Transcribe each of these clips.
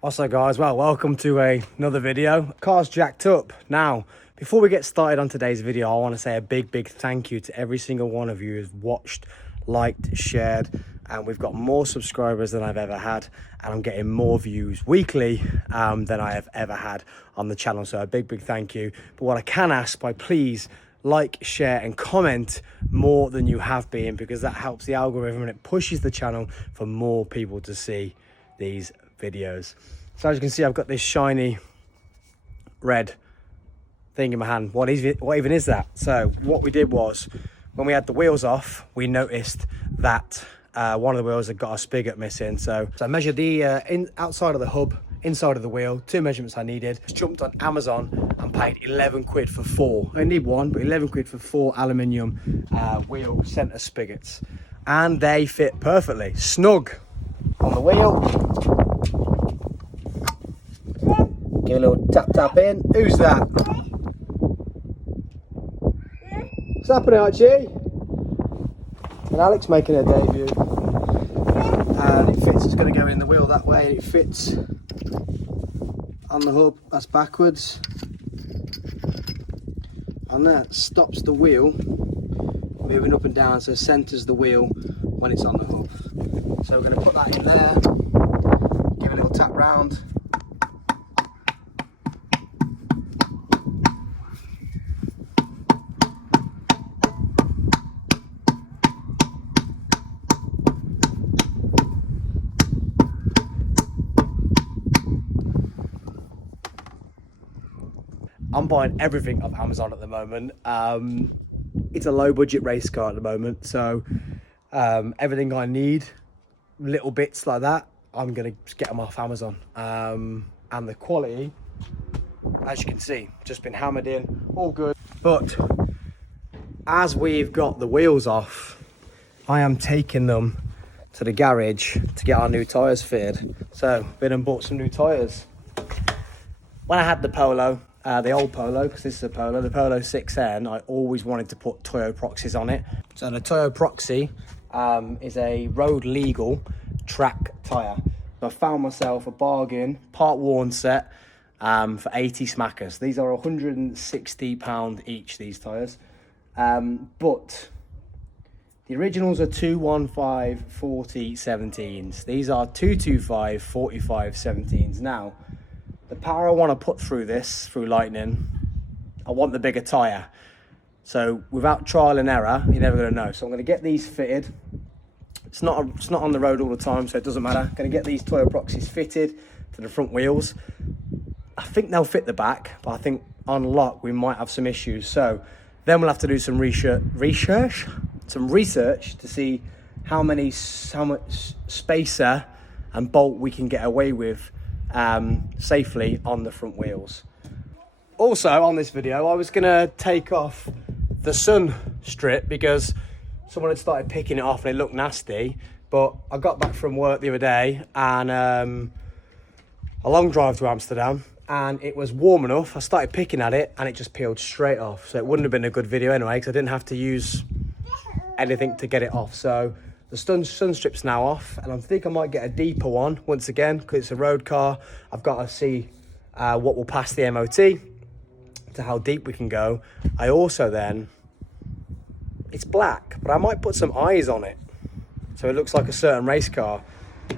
Also guys, well, welcome to another video. Car's jacked up. Now, before we get started on today's video, I want to say a big thank you to every single one of you who's watched, liked, shared, and we've got more subscribers than I've ever had, and I'm getting more views weekly than I have ever had on the channel. So a big thank you. But what I can ask by, please like, share and comment more than you have been, because that helps the algorithm and it pushes the channel for more people to see these videos. So as you can see, I've got this shiny red thing in my hand. What even is that? So what we did was, when we had the wheels off, we noticed that one of the wheels had got a spigot missing. So I measured the outside of the hub, inside of the wheel, 2 measurements I needed. Just jumped on Amazon and paid 11 quid for 4. I need one, but 11 quid for 4 aluminium wheel center spigots, and they fit perfectly, snug on the wheel. Give a little tap in. Who's that? What's happening, Archie? And Alex making her debut. And it fits, it's going to go in the wheel that way, and it fits on the hub. That's backwards. And that stops the wheel moving up and down, so centres the wheel when it's on the hub. So we're going to put that in there, give a little tap round. I'm buying everything off Amazon at the moment. It's a low budget race car at the moment, so everything I need, little bits like that, I'm gonna get them off Amazon. And the quality, as you can see, just been hammered in, all good. But as we've got the wheels off, I am taking them to the garage to get our new tyres fitted. So been and bought some new tyres. When I had the Polo, the old Polo, because this is a Polo, the Polo 6N, I always wanted to put Toyo Proxys on it. So the Toyo Proxy is a road legal track tyre. So I found myself a bargain, part worn set for 80 smackers. These are £160 each, these tyres. But the originals are 215 40 17s. These are 225 45 17s. Now, the power I want to put through this, through Lightning, I want the bigger tyre. So without trial and error, you're never going to know. So I'm going to get these fitted. It's not on the road all the time, so it doesn't matter. I'm going to get these Toyo Proxys fitted to the front wheels. I think they'll fit the back, but I think on lock we might have some issues. So then we'll have to do some research to see how much spacer and bolt we can get away with safely on the front wheels. Also on this video, I was gonna take off the sun strip because someone had started picking it off and it looked nasty, but I got back from work the other day and a long drive to Amsterdam, and it was warm enough. I started picking at it and it just peeled straight off, so it wouldn't have been a good video anyway because I didn't have to use anything to get it off. So the sun strip's now off, and I think I might get a deeper one once again because it's a road car. I've got to see what will pass the MOT to how deep we can go. I also then, it's black, but I might put some eyes on it so it looks like a certain race car,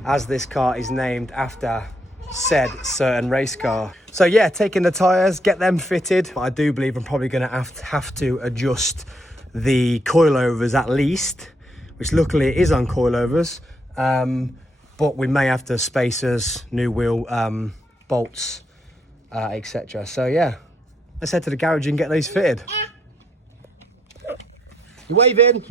as this car is named after said certain race car. So yeah, taking the tyres, get them fitted. I do believe I'm probably going to have to adjust the coilovers at least, which luckily it is on coilovers, but we may have to spacers, new wheel bolts, etc. So yeah, let's head to the garage and get these fitted. You waving?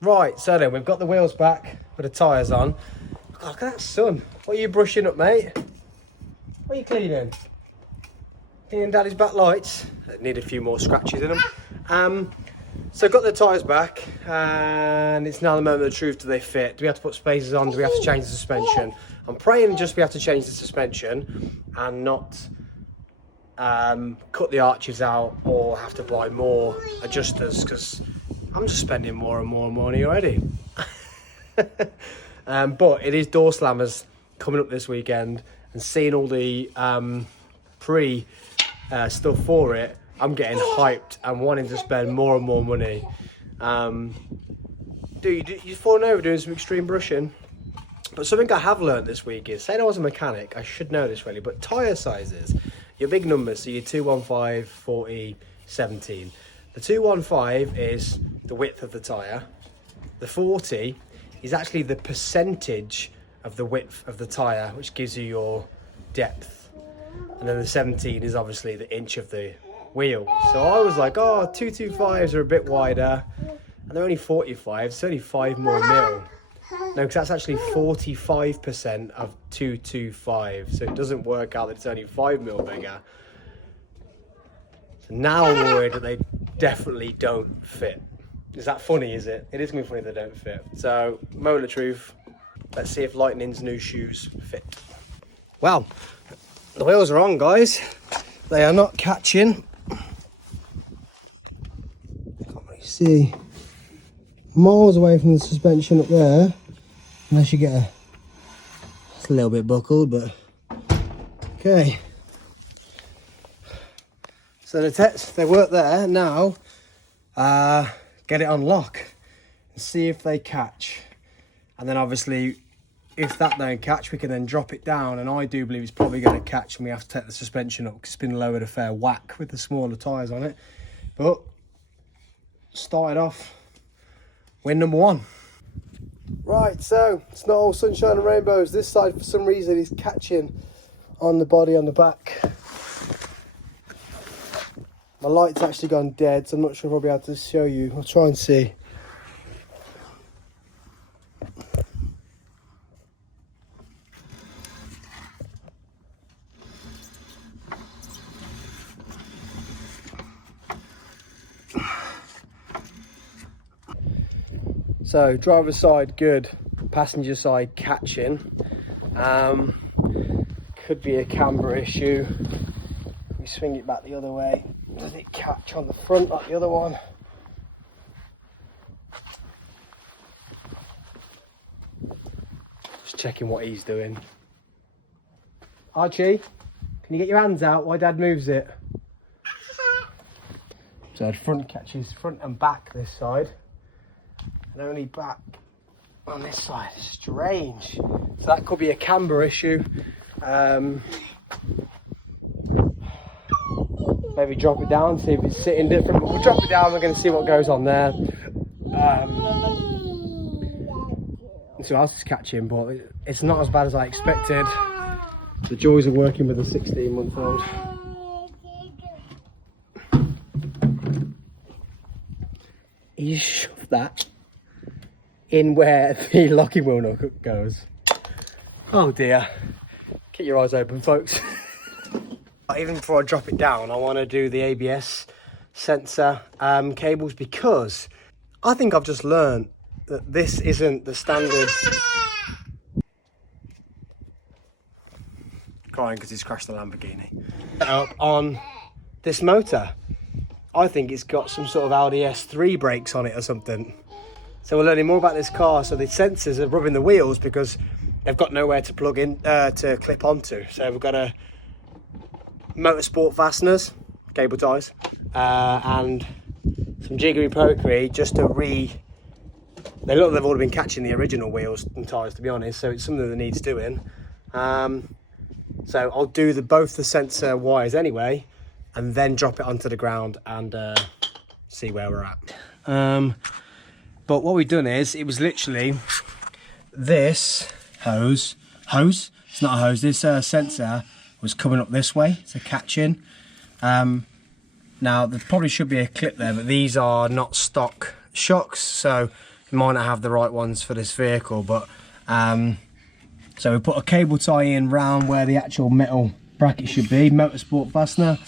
Right, so then we've got the wheels back with the tyres on. Oh, look at that sun. What are you brushing up, mate? What are you cleaning? Cleaning Daddy's back lights. Need a few more scratches in them. So got the tyres back, and it's now the moment of the truth. Do they fit? Do we have to put spacers on? Do we have to change the suspension? I'm praying just we have to change the suspension and not cut the arches out, or have to buy more adjusters because I'm just spending more and more money already. But it is door slammers coming up this weekend, and seeing all the pre stuff for it, I'm getting hyped and wanting to spend more and more money. You falling over doing some extreme brushing? But something I have learnt this week is, saying I was a mechanic, I should know this really, but tyre sizes, your big numbers, so your 215, 40, 17. The 215 is the width of the tyre. The 40 is actually the percentage of the width of the tyre, which gives you your depth. And then the 17 is obviously the inch of the wheel. So I was like, oh, 225s are a bit wider, and they're only 45, so only 5 more mil. No, because that's actually 45% of 225, so it doesn't work out that it's only 5 mil bigger. So now I'm worried that they definitely don't fit. Is that funny, is it? It is going to be funny if they don't fit. So, moment of truth, let's see if Lightning's new shoes fit. Well, the wheels are on, guys. They are not catching. Can't really see. Miles away from the suspension up there, unless you get it's a little bit buckled, but okay. So they work there now. Get it on lock and see if they catch, and then obviously if that don't catch, we can then drop it down, and I do believe it's probably going to catch, and we have to take the suspension up because it's been lowered a fair whack with the smaller tyres on it. But started off win number 1. Right, so it's not all sunshine and rainbows. This side, for some reason, is catching on the body on the back. My light's actually gone dead, so I'm not sure if I'll be able to show you. I'll try and see. So driver's side good, passenger side catching. Could be a camber issue. We swing it back the other way. Does it catch on the front like the other one? Just checking what he's doing. Archie, can you get your hands out while Dad moves it? So the front catches front and back this side, and only back on this side. Strange. So that could be a camber issue. Maybe drop it down, see if it's sitting different, but we'll drop it down, we're going to see what goes on there. And so else is catching, but it's not as bad as I expected. The joys of working with a 16-month-old. You shove that in where the locking wheel nut goes. Oh dear. Keep your eyes open, folks. Even before I drop it down, I want to do the ABS sensor cables, because I think I've just learned that this isn't the standard. Crying because he's crashed the Lamborghini. Up on this motor, I think it's got some sort of Audi S3 brakes on it or something. So we're learning more about this car. So the sensors are rubbing the wheels because they've got nowhere to plug in, to clip onto. So we've got a motorsport fasteners, cable ties, and some jiggery pokery just to they look like they've already been catching the original wheels and tyres, to be honest, so it's something that needs doing. So I'll do both the sensor wires anyway, and then drop it onto the ground and see where we're at. But what we've done is, it was literally this hose, it's not a hose, this sensor was coming up this way to catch in. Now there probably should be a clip there, but these are not stock shocks, so you might not have the right ones for this vehicle. But so we put a cable tie in round where the actual metal bracket should be, motorsport fastener,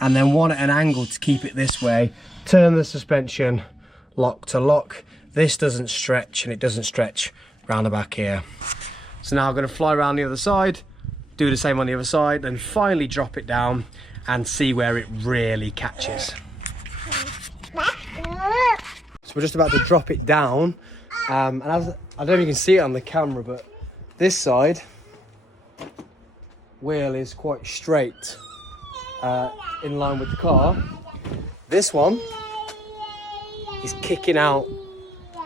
and then one at an angle to keep it this way. Turn the suspension lock to lock. This doesn't stretch, and it doesn't stretch round the back here. So now I'm going to fly around the other side, do the same on the other side, then finally drop it down, and see where it really catches. So we're just about to drop it down, and I don't know if you can see it on the camera, but this side wheel is quite straight, in line with the car. This one is kicking out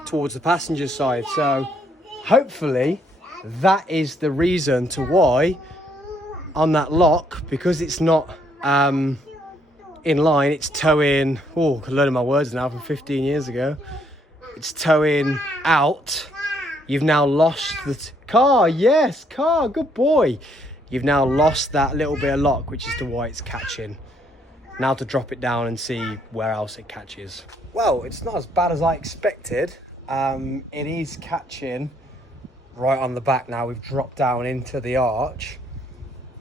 towards the passenger side, so hopefully that is the reason to why on that lock, because it's not in line, it's towing, oh, I'm learning my words now from 15 years ago. It's towing out. You've now lost the car. Yes, car, good boy. You've now lost that little bit of lock, which is the why it's catching. Now to drop it down and see where else it catches. Well, it's not as bad as I expected. It is catching right on the back now. We've dropped down into the arch.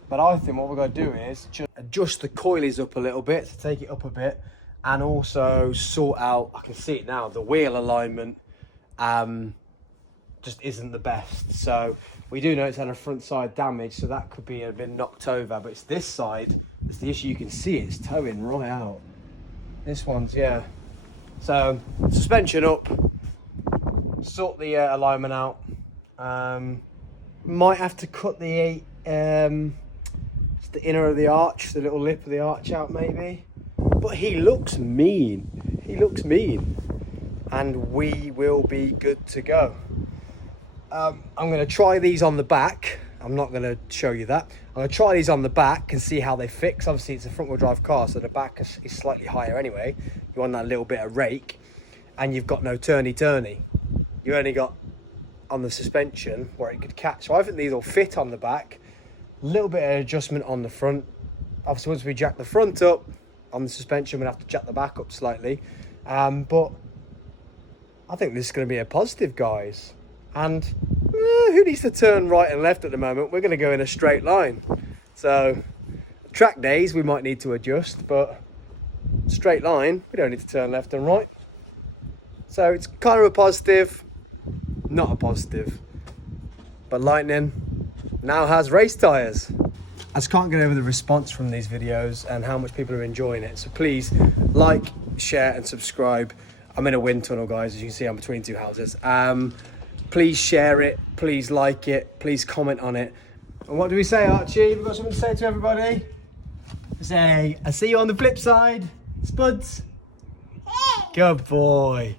But I think what we're going to do is just adjust the coilies up a little bit to take it up a bit, and also sort out, I can see it now, the wheel alignment just isn't the best. So we do know it's had a front side damage, so that could be a bit knocked over, but it's this side that's the issue. You can see it's towing right out. This one's, yeah. So suspension up, sort the alignment out. Might have to cut the inner of the arch, the little lip of the arch out maybe. But he looks mean. He looks mean. And we will be good to go. I'm going to try these on the back. I'm not going to show you that. I'm going to try these on the back and see how they fix. Obviously, it's a front-wheel drive car, so the back is slightly higher anyway. You want that little bit of rake, and you've got no turny-turny. You only got on the suspension where it could catch. So I think these will fit on the back. A little bit of adjustment on the front. Obviously, once we jack the front up on the suspension, we'll have to jack the back up slightly. But I think this is going to be a positive, guys. And who needs to turn right and left at the moment? We're going to go in a straight line. So track days, we might need to adjust, but straight line, we don't need to turn left and right. So it's kind of a positive, not a positive. But Lightning now has race tyres. I just can't get over the response from these videos and how much people are enjoying it. So please like, share and subscribe. I'm in a wind tunnel, guys, as you can see. I'm between two houses. Please share it, please like it, please comment on it. And what do we say, Archie? We've got something to say to everybody? Say, I'll see you on the flip side. Spuds. Good boy.